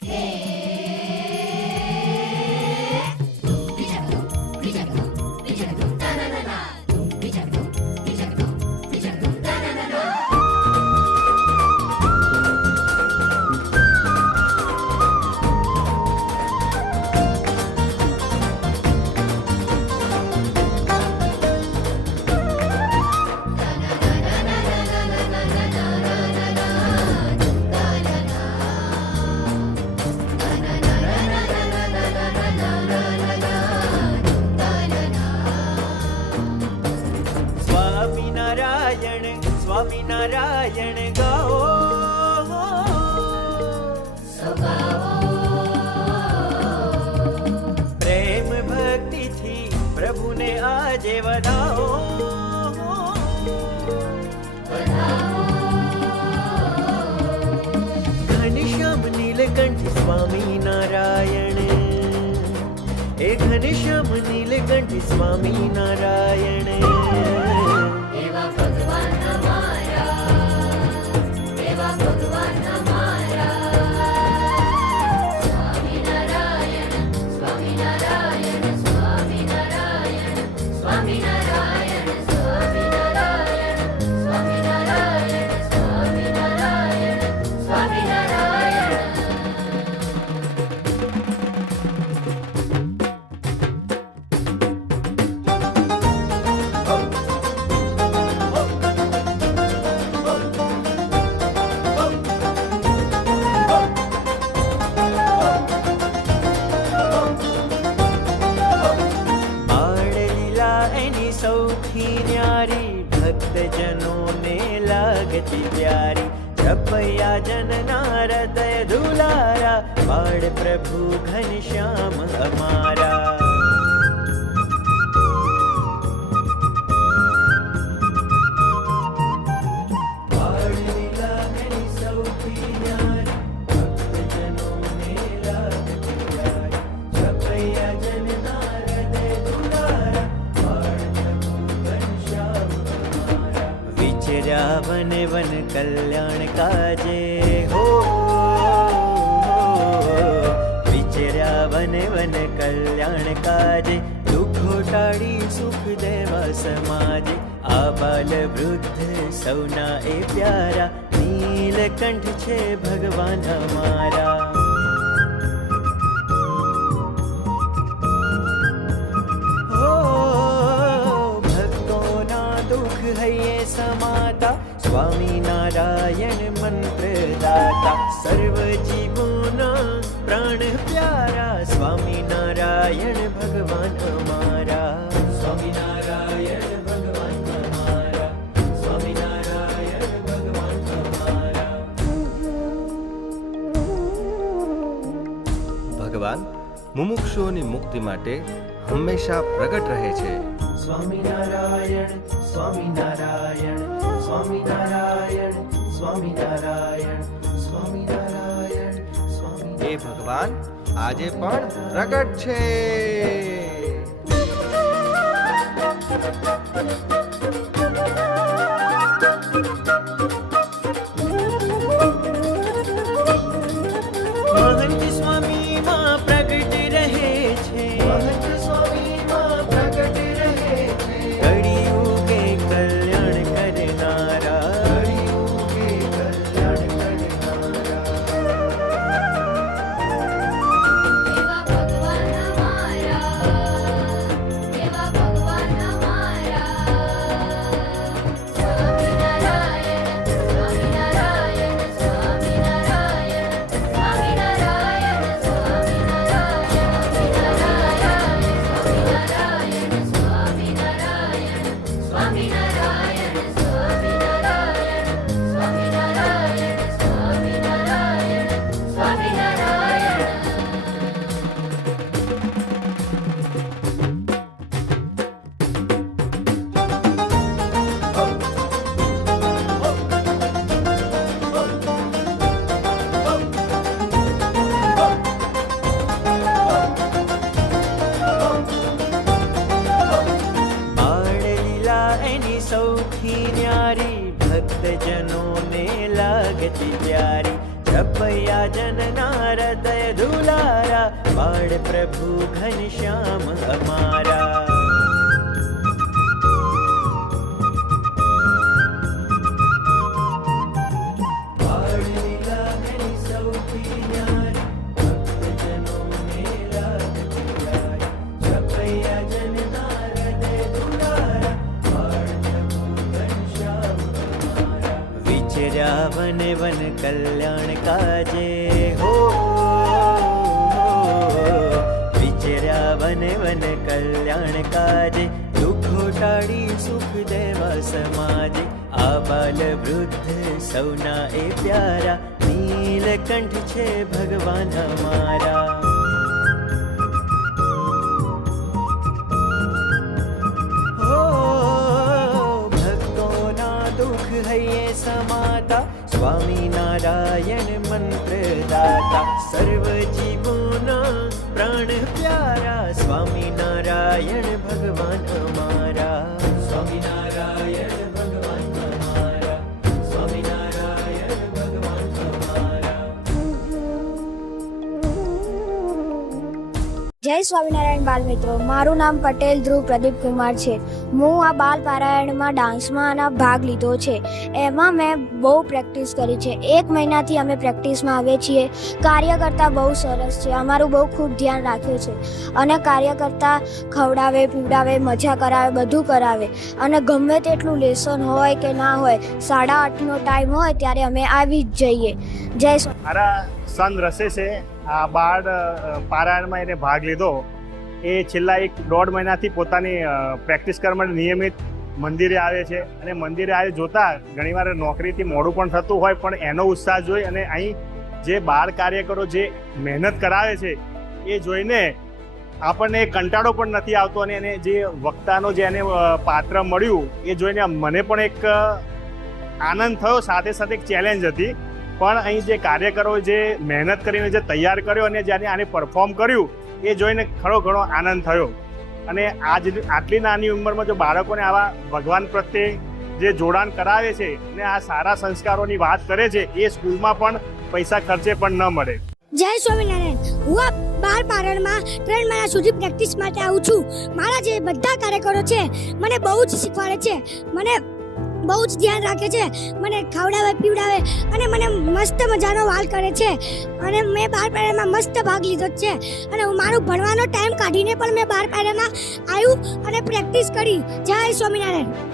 Hey. આજે વધાવો ઘનશ્યામ નીલકંઠ સ્વામી નારાયણ. એ ઘનશ્યામ નીલકંઠ સ્વામી નારાયણ. ती प्यारी. कृपया जनना हृदय दुलारा. बाळ प्रभु घनश्याम हमारा. વિચર્યા વન વન કલ્યાણ કાજે. હો. વિચર્યા વન વન કલ્યાણ કાજે. દુઃખો ટાળી સુખ દેવા સમાજે. આ બાલ વૃદ્ધ સૌના એ પ્યારા. નીલકંઠ છે ભગવાન અમારા. સ્વામિનારાયણ મંત્રદાતા સર્વ જીવોના પ્રાણ પ્યારા સ્વામિનારાયણ ભગવાન અમારા. સ્વામિનારાયણ ભગવાન અમારા. સ્વામિનારાયણ ભગવાન અમારા. ભગવાન મુમુક્ષુઓની મુક્તિ માટે હંમેશા પ્રગટ રહે છે. સ્વામિનારાયણ સ્વામિનારાયણ સ્વામિનારાયણ સ્વામિનારાયણ સ્વામિનારાયણ સ્વામી હે ભગવાન આજે પણ પ્રગટ છે. छपैया जन नारदय दुलारा बाळ प्रभु घनश्याम हमारा વને વન કલ્યાણ કાજે. હો વિચર્યા વને વન કલ્યાણ કાજે. દુઃખો ટાળી સુખ દેવા સમાજે. આ બાલ વૃદ્ધ સૌના એ પ્યારા. નીલકંઠ છે ભગવાન અમારા. સ્વામિનારાયણ મંત્રદાતા સર્વ જીવોના પ્રાણ પ્યારા સ્વામિનારાયણ જય સ્વામિનારાયણ બાલ મિત્રો. મારું નામ પટેલ ધ્રુવ પ્રદીપ કુમાર છે. હું આ બાલ પારાયણમાં ડાન્સમાં ભાગ લીધો છે. એમાં મેં બહુ પ્રેક્ટિસ કરી છે. એક મહિનાથી અમે પ્રેક્ટિસમાં આવીએ છીએ. કાર્યકર્તા બહુ સરસ છે. અમારું બહુ ખૂબ ધ્યાન રાખ્યું છે. અને કાર્યકર્તા ખવડાવે, પીવડાવે, મજા કરાવે, બધું કરાવે. અને ગમે તેટલું લેસન હોય કે ના હોય, સાડા આઠનો ટાઈમ હોય ત્યારે અમે આવી જ જઈએ. જય સ્વા મારા સન રસે છે. આ બાળ પારાયણમાં એને ભાગ લીધો. એ છેલ્લા એક દોઢ મહિનાથી પોતાની પ્રેક્ટિસ કરવા માટે નિયમિત મંદિરે આવે છે અને મંદિરે આવે જોતા ઘણીવાર નોકરીથી મોડું પણ થતું હોય, પણ એનો ઉત્સાહ જોઈ અને અહીં જે બાળ કાર્યકરો જે મહેનત કરાવે છે, એ જોઈને આપણને કંટાળો પણ નથી આવતો અને એને જે વક્તાનો જે એને પાત્ર મળ્યું, એ જોઈને મને પણ એક આનંદ થયો. સાથે સાથે એક ચેલેન્જ હતી. પણ અહીં જે કાર્યકરો જે મહેનત કરીને જે તૈયાર કર્યો અને જ્યારે આને પરફોર્મ કર્યું, એ જોઈને ખરો ઘણો આનંદ થયો. અને આજ આટલી નાની ઉંમરમાં જો બાળકોને આવા ભગવાન પ્રત્યે જે જોડાણ કરાવે છે અને આ સારા સંસ્કારોની વાત કરે છે, એ સ્કૂલમાં પણ પૈસા ખર્ચે પણ ન મળે. જય સ્વામિનારાયણ. હું બાર પારણમાં ત્રણ મહિના સુધી પ્રેક્ટિસ માટે આવું છું. મારા જે બધા કાર્યકરો છે, મને બહુ જ શીખવાડે છે. મને બહુ જ ધ્યાન રાખે છે. મને ખવડાવે, પીવડાવે અને મને મસ્ત મજાનો વાલ કરે છે. અને મેં બાર પારણમાં મસ્ત ભાગ લીધો છે. અને હું મારું ભણવાનો ટાઈમ કાઢીને પણ મેં બાર પારણમાં આવ્યું અને પ્રેક્ટિસ કરી. જય સ્વામિનારાયણ.